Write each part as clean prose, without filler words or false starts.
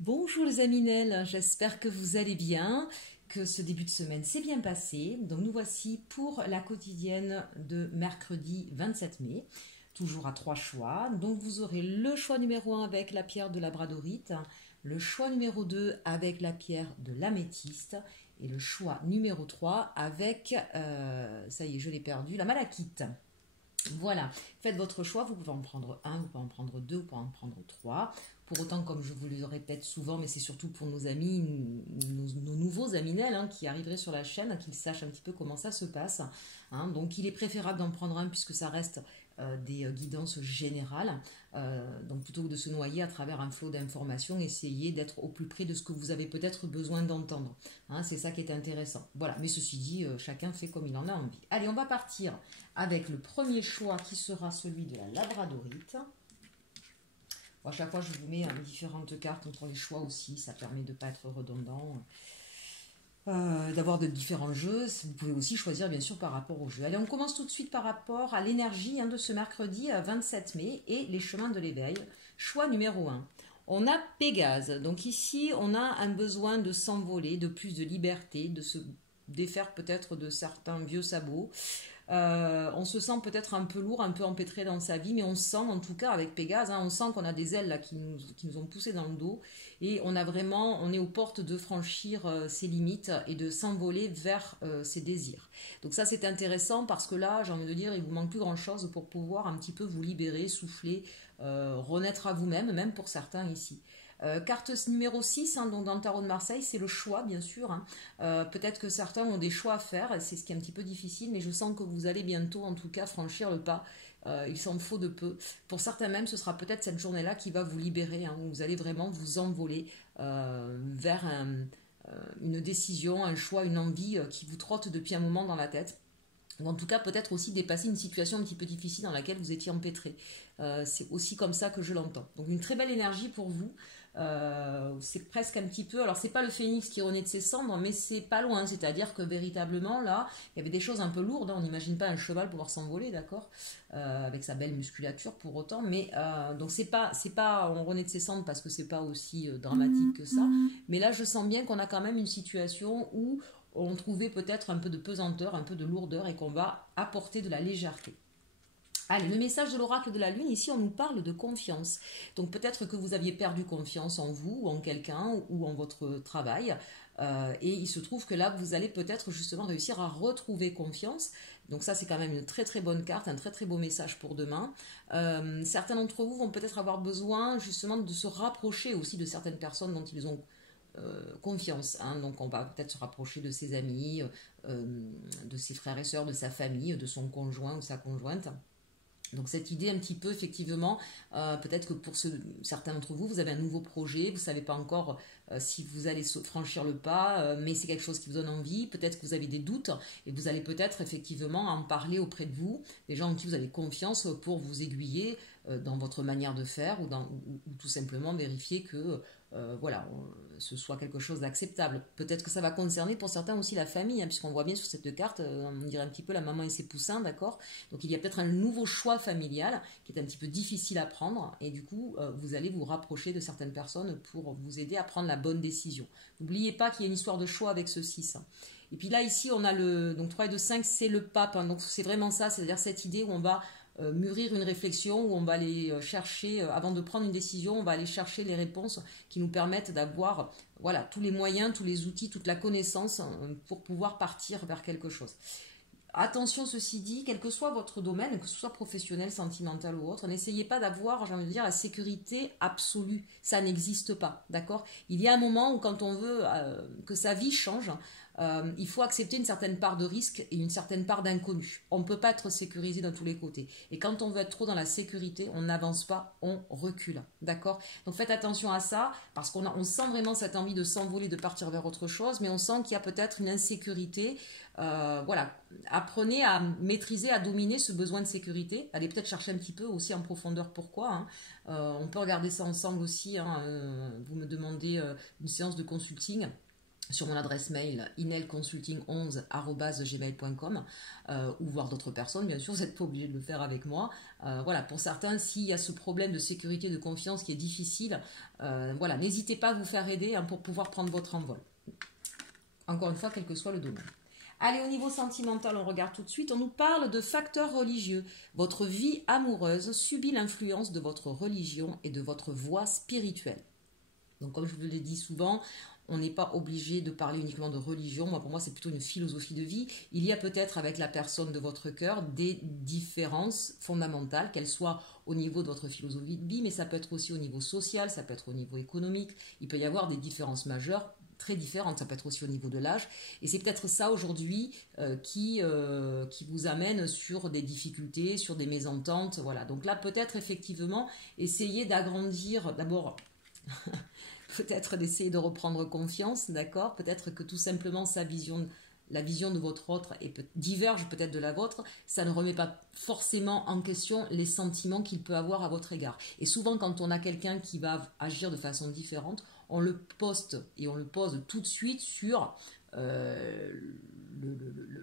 Bonjour les Aminelles, j'espère que vous allez bien, que ce début de semaine s'est bien passé. Donc nous voici pour la quotidienne de mercredi 27 mai, toujours à trois choix. Donc vous aurez le choix numéro un avec la pierre de labradorite, le choix numéro 2 avec la pierre de l'améthyste et le choix numéro 3 avec, ça y est je l'ai perdu, la malachite. Voilà, faites votre choix, vous pouvez en prendre un, vous pouvez en prendre deux, vous pouvez en prendre trois. Pour autant, comme je vous le répète souvent, mais c'est surtout pour nos amis, nos nouveaux aminels qui arriveraient sur la chaîne, qu'ils sachent un petit peu comment ça se passe. Donc il est préférable d'en prendre un puisque ça reste des guidances générales. Donc plutôt que de se noyer à travers un flot d'informations, essayez d'être au plus près de ce que vous avez peut-être besoin d'entendre. C'est ça qui est intéressant. Voilà, mais ceci dit, chacun fait comme il en a envie. Allez, on va partir avec le premier choix qui sera celui de la labradorite. Bon, à chaque fois, je vous mets différentes cartes pour les choix aussi, ça permet de ne pas être redondant, d'avoir de différents jeux. Vous pouvez aussi choisir bien sûr par rapport au jeu. Allez, on commence tout de suite par rapport à l'énergie de ce mercredi 27 mai et les chemins de l'éveil. Choix numéro 1. On a Pégase. Donc ici, on a un besoin de s'envoler, de plus de liberté, de se défaire peut-être de certains vieux sabots. On se sent peut-être un peu lourd, un peu empêtré dans sa vie, mais on sent en tout cas avec Pégase, on sent qu'on a des ailes là, qui nous ont poussé dans le dos et on est aux portes de franchir ses limites et de s'envoler vers ses désirs. Donc ça c'est intéressant parce que là j'ai envie de dire il vous manque plus grand chose pour pouvoir un petit peu vous libérer, souffler, renaître à vous-même, même pour certains ici. Carte numéro 6, donc dans le tarot de Marseille, c'est le choix, bien sûr. Peut-être que certains ont des choix à faire, c'est ce qui est un petit peu difficile, mais je sens que vous allez bientôt, en tout cas, franchir le pas. Il s'en faut de peu. Pour certains même, ce sera peut-être cette journée-là qui va vous libérer, où vous allez vraiment vous envoler vers une décision, un choix, une envie qui vous trotte depuis un moment dans la tête. Ou en tout cas peut-être aussi dépasser une situation un petit peu difficile dans laquelle vous étiez empêtré. C'est aussi comme ça que je l'entends. Donc une très belle énergie pour vous. C'est presque un petit peu, alors c'est pas le phénix qui renaît de ses cendres, mais c'est pas loin, c'est-à-dire que véritablement là, il y avait des choses un peu lourdes, on n'imagine pas un cheval pouvoir s'envoler, d'accord, avec sa belle musculature pour autant, mais donc c'est pas on renaît de ses cendres parce que c'est pas aussi dramatique que ça, mais là je sens bien qu'on a quand même une situation où on trouvait peut-être un peu de pesanteur, un peu de lourdeur et qu'on va apporter de la légèreté. Allez, le message de l'oracle de la lune, ici on nous parle de confiance. Donc peut-être que vous aviez perdu confiance en vous, ou en quelqu'un, ou en votre travail. Et il se trouve que là, vous allez peut-être justement réussir à retrouver confiance. Donc ça, c'est quand même une très très bonne carte, un très très beau message pour demain. Certains d'entre vous vont peut-être avoir besoin justement de se rapprocher aussi de certaines personnes dont ils ont confiance. Donc on va peut-être se rapprocher de ses amis, de ses frères et sœurs, de sa famille, de son conjoint ou sa conjointe. Donc cette idée un petit peu effectivement, peut-être que pour certains d'entre vous, vous avez un nouveau projet, vous ne savez pas encore si vous allez franchir le pas, mais c'est quelque chose qui vous donne envie, peut-être que vous avez des doutes et vous allez peut-être effectivement en parler auprès de vous, des gens en qui vous avez confiance pour vous aiguiller dans votre manière de faire ou tout simplement vérifier que voilà, ce soit quelque chose d'acceptable. Peut-être que ça va concerner pour certains aussi la famille, puisqu'on voit bien sur cette carte, on dirait un petit peu la maman et ses poussins, d'accord. Donc il y a peut-être un nouveau choix familial qui est un petit peu difficile à prendre, et du coup vous allez vous rapprocher de certaines personnes pour vous aider à prendre la bonne décision. N'oubliez pas qu'il y a une histoire de choix avec ce 6. Et puis là ici on a donc 3 et 2, 5, c'est le pape, donc c'est vraiment ça, c'est-à-dire cette idée où on va mûrir une réflexion, où on va aller chercher, avant de prendre une décision, on va aller chercher les réponses qui nous permettent d'avoir voilà, tous les moyens, tous les outils, toute la connaissance pour pouvoir partir vers quelque chose. Attention, ceci dit, quel que soit votre domaine, que ce soit professionnel, sentimental ou autre, n'essayez pas d'avoir, j'ai envie de dire, la sécurité absolue. Ça n'existe pas, d'accord. Il y a un moment où quand on veut que sa vie change, il faut accepter une certaine part de risque et une certaine part d'inconnu. On ne peut pas être sécurisé dans tous les côtés. Et quand on veut être trop dans la sécurité, on n'avance pas, on recule. D'accord. Donc faites attention à ça, parce qu'on sent vraiment cette envie de s'envoler, de partir vers autre chose, mais on sent qu'il y a peut-être une insécurité. Voilà. Apprenez à maîtriser, à dominer ce besoin de sécurité. Allez peut-être chercher un petit peu aussi en profondeur pourquoi. On peut regarder ça ensemble aussi. Vous me demandez une séance de consulting. sur mon adresse mail inelconsulting11@gmail.com ou voir d'autres personnes, bien sûr, vous n'êtes pas obligé de le faire avec moi. Voilà, pour certains, s'il y a ce problème de sécurité, de confiance qui est difficile, voilà, n'hésitez pas à vous faire aider hein, pour pouvoir prendre votre envol. Encore une fois, quel que soit le domaine. Allez, au niveau sentimental, on regarde tout de suite. On nous parle de facteurs religieux. Votre vie amoureuse subit l'influence de votre religion et de votre voie spirituelle. Donc, comme je vous l'ai dit souvent, on n'est pas obligé de parler uniquement de religion. Pour moi, c'est plutôt une philosophie de vie. Il y a peut-être avec la personne de votre cœur des différences fondamentales, qu'elles soient au niveau de votre philosophie de vie, mais ça peut être aussi au niveau social, ça peut être au niveau économique. Il peut y avoir des différences majeures, très différentes. Ça peut être aussi au niveau de l'âge. Et c'est peut-être ça aujourd'hui qui vous amène sur des difficultés, sur des mésententes. Voilà. Donc là, peut-être effectivement, essayer d'agrandir d'abord... peut-être d'essayer de reprendre confiance, d'accord? Peut-être que tout simplement la vision de votre autre diverge peut-être de la vôtre, ça ne remet pas forcément en question les sentiments qu'il peut avoir à votre égard. Et souvent, quand on a quelqu'un qui va agir de façon différente, on le poste et on le pose tout de suite sur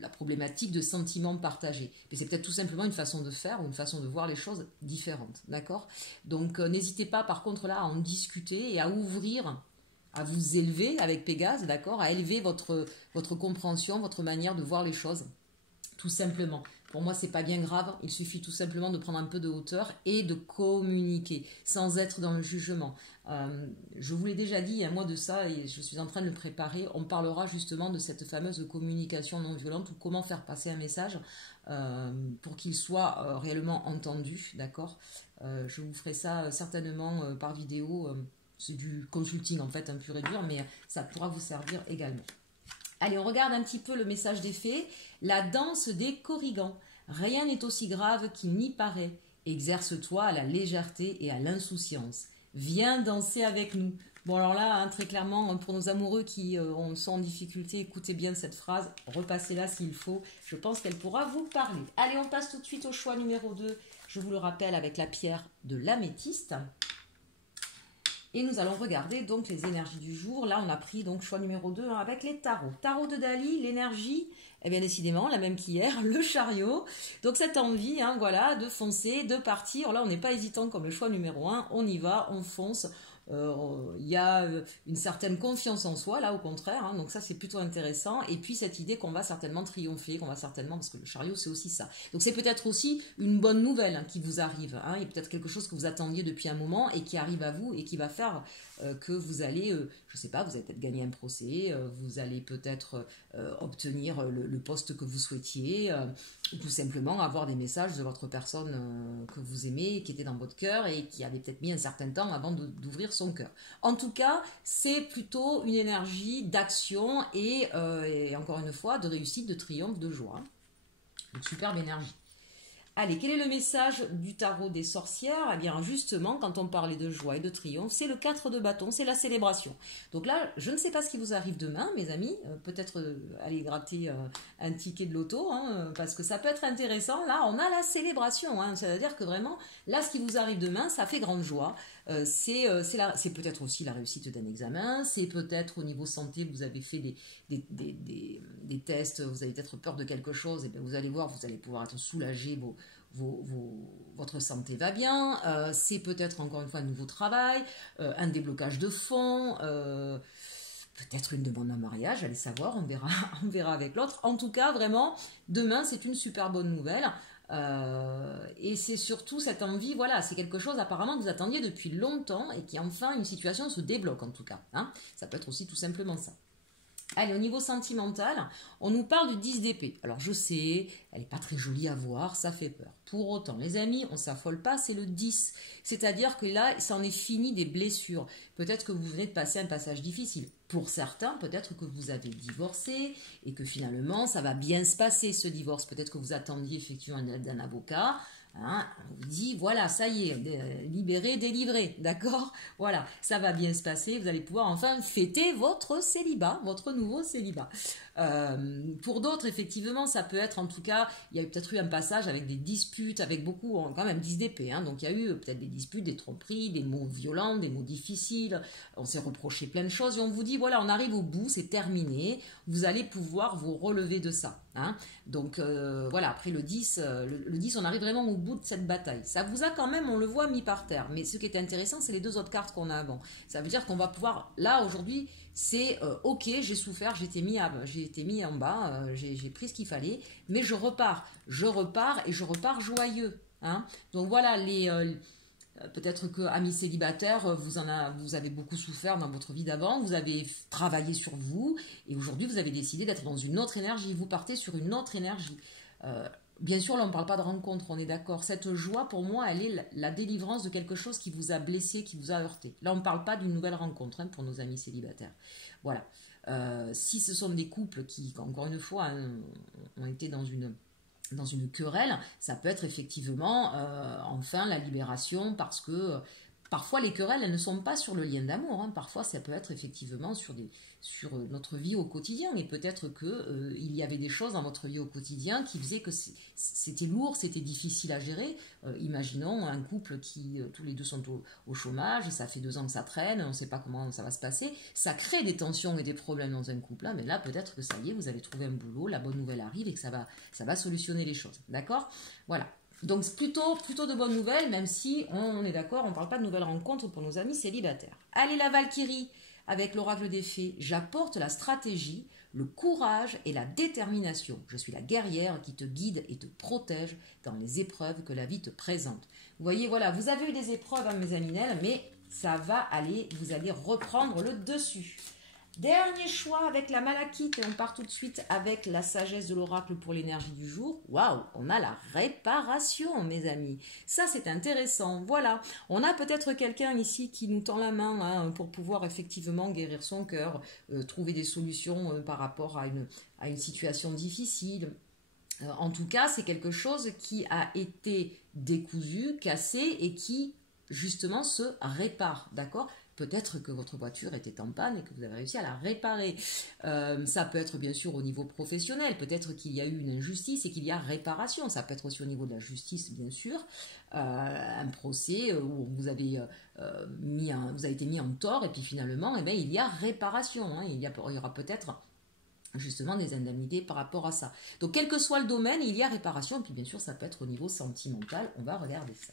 la problématique de sentiments partagés. Mais c'est peut-être tout simplement une façon de faire ou une façon de voir les choses différentes, d'accord? Donc n'hésitez pas par contre là à en discuter et à ouvrir, à vous élever avec Pégase, d'accord? À élever votre compréhension, votre manière de voir les choses, tout simplement. Pour moi, c'est pas bien grave, il suffit tout simplement de prendre un peu de hauteur et de communiquer sans être dans le jugement. Je vous l'ai déjà dit il y a un mois de ça et je suis en train de le préparer. On parlera justement de cette fameuse communication non violente ou comment faire passer un message pour qu'il soit réellement entendu, d'accord? Je vous ferai ça certainement par vidéo. C'est du consulting en fait, un pur et dur, mais ça pourra vous servir également. Allez, on regarde un petit peu le message des fées. La danse des corrigans. Rien n'est aussi grave qu'il n'y paraît. Exerce-toi à la légèreté et à l'insouciance. Viens danser avec nous. Bon, alors là, hein, très clairement, pour nos amoureux qui sont en difficulté, écoutez bien cette phrase. Repassez-la s'il faut. Je pense qu'elle pourra vous parler. Allez, on passe tout de suite au choix numéro 2. Je vous le rappelle avec la pierre de l'améthyste. Et nous allons regarder donc les énergies du jour. Là, on a pris donc choix numéro 2 hein, avec les tarots. Tarot de Dali, l'énergie, eh bien décidément, la même qu'hier, le chariot. Donc cette envie, hein, voilà, de foncer, de partir. Là, on n'est pas hésitant comme le choix numéro 1. On y va, on fonce. Il y a une certaine confiance en soi, là, au contraire. Hein, donc ça, c'est plutôt intéressant. Et puis cette idée qu'on va certainement triompher, qu'on va certainement... Parce que le chariot, c'est aussi ça. Donc c'est peut-être aussi une bonne nouvelle hein, qui vous arrive. Hein, et peut-être quelque chose que vous attendiez depuis un moment et qui arrive à vous et qui va faire que vous allez, je sais pas, vous allez peut-être gagner un procès, vous allez peut-être obtenir le poste que vous souhaitiez, ou tout simplement avoir des messages de votre personne que vous aimez, qui était dans votre cœur et qui avait peut-être mis un certain temps avant d'ouvrir son cœur. En tout cas, c'est plutôt une énergie d'action et encore une fois, de réussite, de triomphe, de joie. Une superbe énergie. Allez, quel est le message du tarot des sorcières? Eh bien, justement, quand on parlait de joie et de triomphe, c'est le 4 de bâton, c'est la célébration. Donc là, je ne sais pas ce qui vous arrive demain, mes amis. Peut-être aller gratter un ticket de loto, hein, parce que ça peut être intéressant. Là, on a la célébration. Hein, c'est-à-dire que vraiment, là, ce qui vous arrive demain, ça fait grande joie. C'est peut-être aussi la réussite d'un examen. C'est peut-être au niveau santé, vous avez fait des tests, vous avez peut-être peur de quelque chose. Et bien, vous allez voir, vous allez pouvoir être soulagé, votre santé va bien, c'est peut-être encore une fois un nouveau travail, un déblocage de fonds, peut-être une demande en mariage, allez savoir, on verra avec l'autre. En tout cas, vraiment, demain, c'est une super bonne nouvelle. Et c'est surtout cette envie, voilà, c'est quelque chose apparemment que vous attendiez depuis longtemps et qui enfin une situation se débloque en tout cas. Hein, ça peut être aussi tout simplement ça. Allez, au niveau sentimental, on nous parle du 10 d'épée. Alors je sais, elle n'est pas très jolie à voir, ça fait peur. Pour autant, les amis, on ne s'affole pas, c'est le 10. C'est-à-dire que là, ça en est fini des blessures. Peut-être que vous venez de passer un passage difficile. Pour certains, peut-être que vous avez divorcé et que finalement, ça va bien se passer ce divorce. Peut-être que vous attendiez effectivement un aide d'un avocat. Hein, on vous dit, voilà, ça y est, libéré, délivré, d'accord? Voilà, ça va bien se passer, vous allez pouvoir enfin fêter votre célibat, votre nouveau célibat. Pour d'autres, effectivement, ça peut être, en tout cas, il y a peut-être eu un passage avec des disputes, avec beaucoup, quand même 10 d'épée, hein, donc il y a eu peut-être des disputes, des tromperies, des mots violents, des mots difficiles, on s'est reproché plein de choses, et on vous dit, voilà, on arrive au bout, c'est terminé, vous allez pouvoir vous relever de ça. Hein. Donc voilà, après le 10, le 10, on arrive vraiment au bout de cette bataille. Ça vous a quand même, on le voit, mis par terre. Mais ce qui est intéressant, c'est les deux autres cartes qu'on a avant. Ça veut dire qu'on va pouvoir, là, aujourd'hui, c'est ok, j'ai souffert, j'ai été mis en bas, j'ai pris ce qu'il fallait, mais je repars et je repars joyeux. Hein. Donc voilà, peut-être que, amis célibataires, vous avez beaucoup souffert dans votre vie d'avant, vous avez travaillé sur vous, et aujourd'hui vous avez décidé d'être dans une autre énergie, vous partez sur une autre énergie. Bien sûr, là on ne parle pas de rencontre, on est d'accord. Cette joie, pour moi, elle est la délivrance de quelque chose qui vous a blessé, qui vous a heurté. Là on ne parle pas d'une nouvelle rencontre, hein, pour nos amis célibataires. Voilà. Si ce sont des couples qui, encore une fois, hein, ont été dans une querelle, ça peut être effectivement enfin la libération, parce que parfois les querelles, elles ne sont pas sur le lien d'amour, hein. Parfois ça peut être effectivement sur notre vie au quotidien, et peut-être que il y avait des choses dans votre vie au quotidien qui faisaient que c'était lourd, c'était difficile à gérer. Imaginons un couple qui tous les deux sont au chômage, ça fait 2 ans que ça traîne, on ne sait pas comment ça va se passer, ça crée des tensions et des problèmes dans un couple, hein, mais là peut-être que ça y est, vous allez trouver un boulot, la bonne nouvelle arrive et que ça va solutionner les choses, d'accord? Voilà. Donc plutôt de bonnes nouvelles, même si on est d'accord, on ne parle pas de nouvelles rencontres pour nos amis célibataires. Allez, la Valkyrie, avec l'oracle des fées, j'apporte la stratégie, le courage et la détermination. Je suis la guerrière qui te guide et te protège dans les épreuves que la vie te présente. Vous voyez, voilà, vous avez eu des épreuves, hein, mes aminelles, mais ça va aller, vous allez reprendre le dessus. Dernier choix avec la malachite, et on part tout de suite avec la sagesse de l'oracle pour l'énergie du jour. Waouh, on a la réparation, mes amis. Ça, c'est intéressant. Voilà, on a peut-être quelqu'un ici qui nous tend la main, hein, pour pouvoir effectivement guérir son cœur, trouver des solutions par rapport à une situation difficile. En tout cas, c'est quelque chose qui a été décousu, cassé, et qui justement se répare, d'accord? Peut-être que votre voiture était en panne et que vous avez réussi à la réparer. Ça peut être bien sûr au niveau professionnel. Peut-être qu'il y a eu une injustice et qu'il y a réparation. Ça peut être aussi au niveau de la justice, bien sûr. Un procès où vous avez été mis en tort, et puis finalement, eh bien, il y a réparation. Hein. Il y aura peut-être justement des indemnités par rapport à ça. Donc quel que soit le domaine, il y a réparation. Et puis bien sûr, ça peut être au niveau sentimental. On va regarder ça.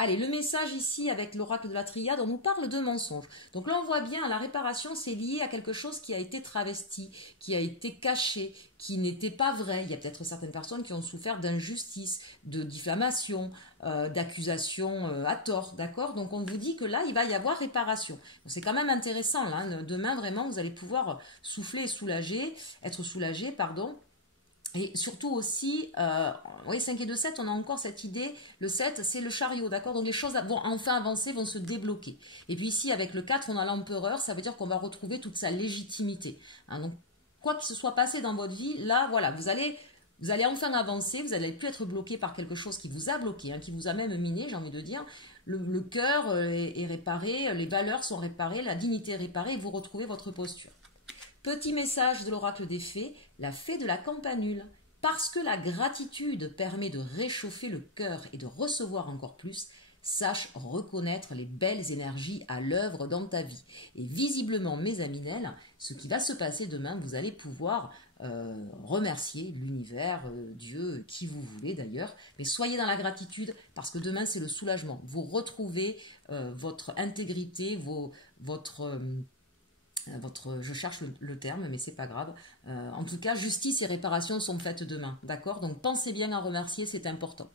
Allez, le message ici avec l'oracle de la triade, on nous parle de mensonges. Donc là, on voit bien, la réparation, c'est lié à quelque chose qui a été travesti, qui a été caché, qui n'était pas vrai. Il y a peut-être certaines personnes qui ont souffert d'injustice, de diffamation, d'accusations à tort, d'accord? Donc on vous dit que là, il va y avoir réparation. C'est quand même intéressant, là, hein. Demain, vraiment, vous allez pouvoir souffler et être soulagé, pardon. Et surtout aussi, oui, 5 et 2, 7, on a encore cette idée, le 7, c'est le chariot, d'accord? Donc les choses vont enfin avancer, vont se débloquer. Et puis ici, avec le 4, on a l'empereur, ça veut dire qu'on va retrouver toute sa légitimité. Hein, donc, quoi qu'il se soit passé dans votre vie, là, voilà, vous allez enfin avancer, vous n'allez plus être bloqué par quelque chose qui vous a bloqué, hein, qui vous a même miné, j'ai envie de dire. Le cœur est réparé, les valeurs sont réparées, la dignité est réparée, et vous retrouvez votre posture. Petit message de l'oracle des fées, la fée de la campanule. Parce que la gratitude permet de réchauffer le cœur et de recevoir encore plus, sache reconnaître les belles énergies à l'œuvre dans ta vie. Et visiblement, mes aminelles, ce qui va se passer demain, vous allez pouvoir remercier l'univers, Dieu, qui vous voulez d'ailleurs, mais soyez dans la gratitude, parce que demain c'est le soulagement. Vous retrouvez votre intégrité, je cherche le terme, mais c'est pas grave. En tout cas, justice et réparation sont faites demain, d'accord? Donc pensez bien à remercier, c'est important.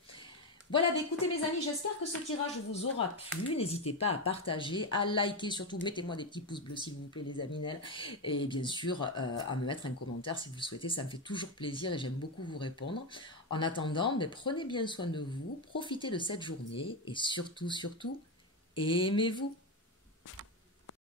Voilà, bah écoutez mes amis, j'espère que ce tirage vous aura plu. N'hésitez pas à partager, à liker, surtout mettez-moi des petits pouces bleus s'il vous plaît les aminelles. Et bien sûr, à me mettre un commentaire si vous le souhaitez, ça me fait toujours plaisir et j'aime beaucoup vous répondre. En attendant, bah, prenez bien soin de vous, profitez de cette journée et surtout, aimez-vous.